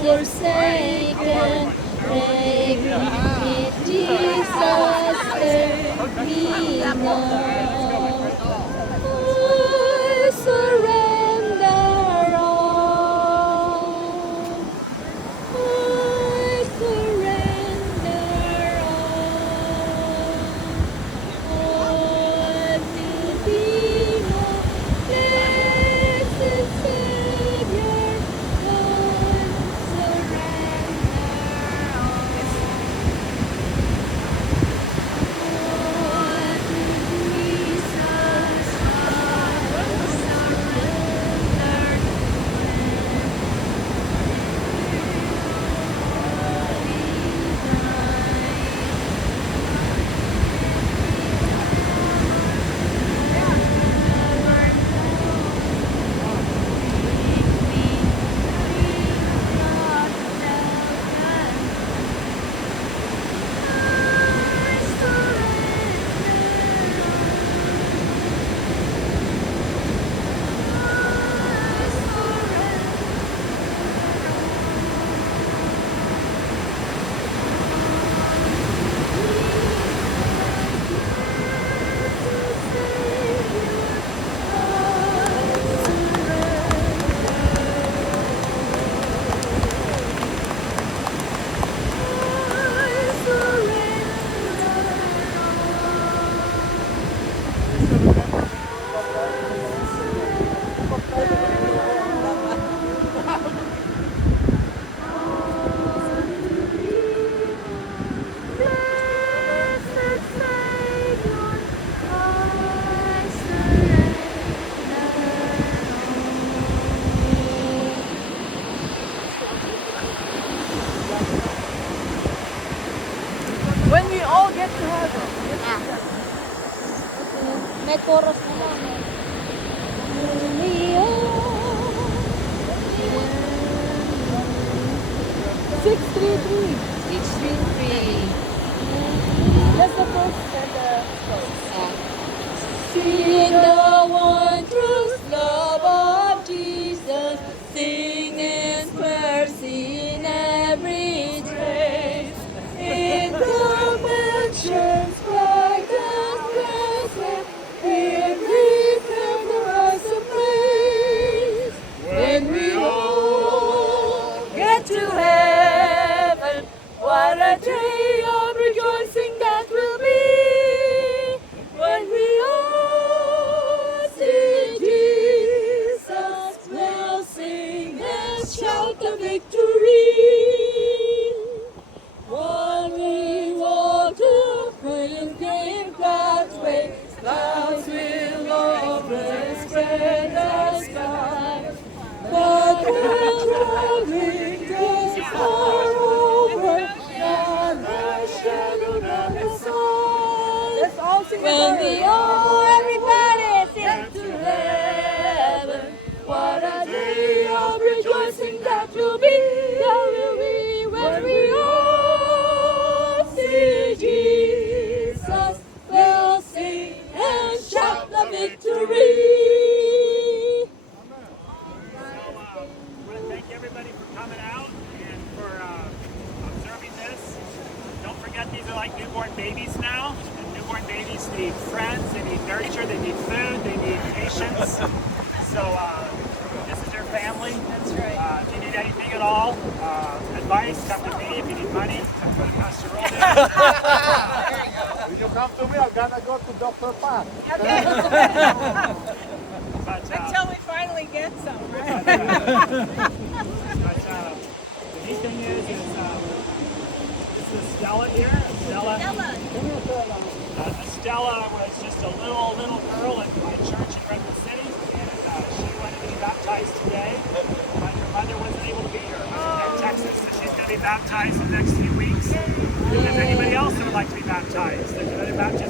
Forsaken, pray with Jesus, let me know. I surrender all. I surrender all to thee, O blessed Savior. I surrender all to Jesus. I When we all get to heaven. may chorus na lang. We are 633. 633. That's the first and the close. Sing the wondrous love of Jesus, sing His mercy in every trace. In the mansions bright and blessed, here prepare for us a place. When we all get to heaven, what a day of rejoicing that will be. When we all see Jesus, we'll sing and shout the victory. While we walk to praise Him God's way, clouds will overspread the sky. But when traveling days are over, and the shadow of the sun, Let's all sing when together. we all, everybody, sing to heaven, what a day of rejoicing that will be, when we all see Jesus, we'll sing and shout the victory. I want to thank everybody for coming out and for observing this. Don't forget, these are like newborn babies now. And newborn babies need friends, they need nurture, they need food, they need patience. So this is your family. That's right. If you need anything at all, advice, come to me. If you need money, come to Pastor Roman. If you come to me, I'm gonna go to Dr. Pat. But, Until we finally get some, right? but the neat thing is this is Stella here. Stella was just a little girl in my church in Redwood City, and she wanted to be baptized today, but her mother wasn't able to be here. She's in Texas, so she's going to be baptized in the next few weeks. If there's anybody else that would like to be baptized, there's another baptism